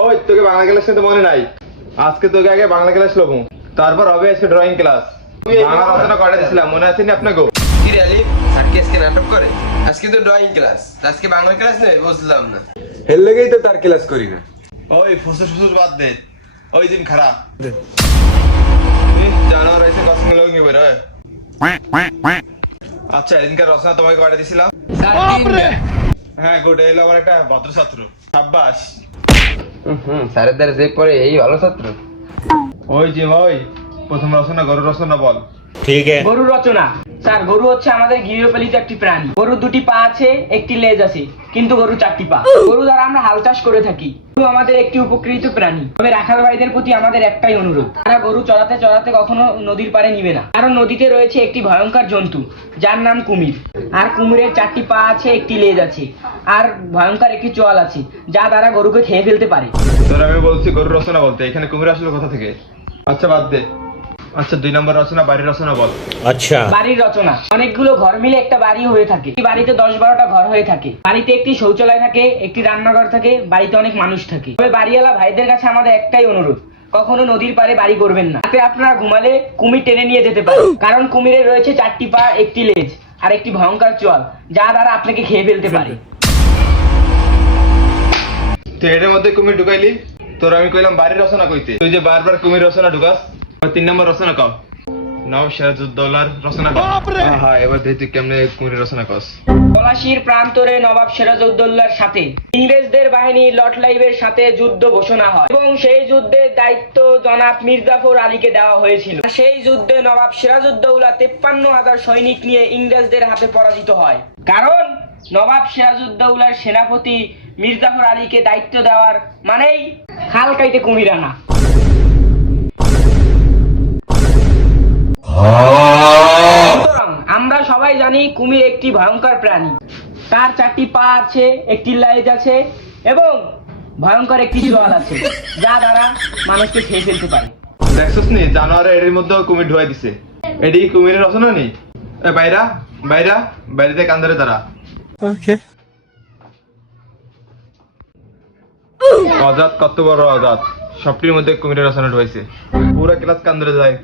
ওই তোকে বাংলা ক্লাস নিতে মনে নাই? আজকে তোকে আগে বাংলা ক্লাস লবো, তারপর হবে আজকে ড্রয়িং ক্লাস। বাংলা রচনা করা দিছিলাম, মনে আছে না আপনাকে? কি রে আলিফ, স্যার কি আজকে নাটক করে? আজকে তো ড্রয়িং ক্লাস, আজকে বাংলা ক্লাস নেই, বুঝলাম না। এর লেগেই তো তার ক্লাস করি না। ওই ফুসুস ফুসুস বাদ দে, ওই দিন খারাপ জানোয়ার এসে কসম লোক নিবে রে। আচ্ছা, এদিনকার রচনা তোমাকে করা দিছিলাম। হ্যাঁ গুড, এলো আমার একটা ভদ্র ছাত্র। সাব্বাস। স্যারের দ্বারা যে পড়ে এই ভালো ছাত্র। ওই যে ওই প্রথম রচনা গরু রচনা বল। গরু রচনা। স্যার, গরু হচ্ছে আমাদের গৃহপালিত একটি প্রাণী। গরুর দুটি পা আছে, একটি লেজ আছে, কিন্তু গরু চারটি পা। গরু দ্বারা আমরা হাল চাষ করে থাকি। গরু আমাদের একটি উপকৃত প্রাণী। তবে রাখাল ভাইদের প্রতি আমাদের একটাই অনুরোধ, তারা গরু চড়াতে চড়াতে কখনো নদীর পাড়ে নিবে না, কারণ নদীতে রয়েছে একটি ভয়ঙ্কর জন্তু যার নাম কুমির। আর কুমিরের চারটি পা আছে, একটি লেজ আছে, আর ভয়ঙ্কর একটি চোয়াল আছে, যা দ্বারা গরুকে খেয়ে ফেলতে পারে। তোর আমি বলছি গরু রচনা বলতে, এখানে কুমির আসলো কোথা থেকে? আচ্ছা বাদ দে। আচ্ছা 2 নম্বর রচনা বাড়ির রচনা বল। বাড়ির রচনা। অনেকগুলো ঘর মিলে একটা বাড়ি হয়ে থাকে। এই বাড়িতে 10-12টা ঘর হয়ে থাকে। বাড়িতে একটি শৌচালয় থাকে, একটি রান্নাঘর থাকে, বাড়িতে অনেক মানুষ থাকে। তবে বাড়িওয়ালা ভাইদের কাছে আমাদের একটাই অনুরোধ, কখনো নদীর পাড়ে বাড়ি করবেন না। তাতে আপনারা ঘুমালে কুমির টেনে নিয়ে যেতে পারে, কারণ কুমিরের রয়েছে চারটি পা, একটি লেজ আর একটি ভয়ঙ্কর চোয়াল, যা দ্বারা আপনাকে খেয়ে ফেলতে পারে। তুই এর মধ্যে কুমির ঢুকাইলি, তোর আমি কইলাম বাড়ির রচনা কইতে, তুই যে বারবার কুমির রচনা ঢুকাস। 3 নম্বর রচনা কও। নবাব সিরাজউদ্দৌলার রচনা কও। হ্যাঁ, এবার দেখি তুই কেমনে কুমির রচনা কস। পলাশীর প্রান্তরে নবাব সিরাজউদ্দৌলার সাথে ইংরেজদের বাহিনী লর্ড-ক্লাইভের সাথে যুদ্ধ ঘোষণা হয় এবং সেই যুদ্ধের দায়িত্ব জনাব মির্জাফর আলীকে দেওয়া হয়েছিল। সেই যুদ্ধে নবাব সিরাজউদ্দৌলা 53,000 সৈনিক নিয়ে ইংরেজদের হাতে পরাজিত হয়, কারণ নবাব সিরাজউদ্দৌলার সেনাপতি মির্জাফর আলীকে দায়িত্ব দেওয়ার মানেই খাল কাইতে কুমির আনা। সুতরাং আমরা সবাই জানি কুমির একটি ভয়ঙ্কর প্রাণী। তার 4টি পা আছে, একটি লেজ আছে এবং ভয়ঙ্কর একটি চোয়াল আছে, যা দ্বারা মানুষকে খেয়ে ফেলতে পারে। দেখছস নি জানোয়ার এর মধ্যে কুমির ঢুকাই দিছে। এডি কুমিরের রচনা নি? এ বাইরা বাইরা বাইরেতে কান্দরে তারা। ওকে। অজাত কত বড় অজাত, সবটির মধ্যে কুমিরের রচনা ঢুকাইছে। পুরো ক্লাস কান্দরে যায়।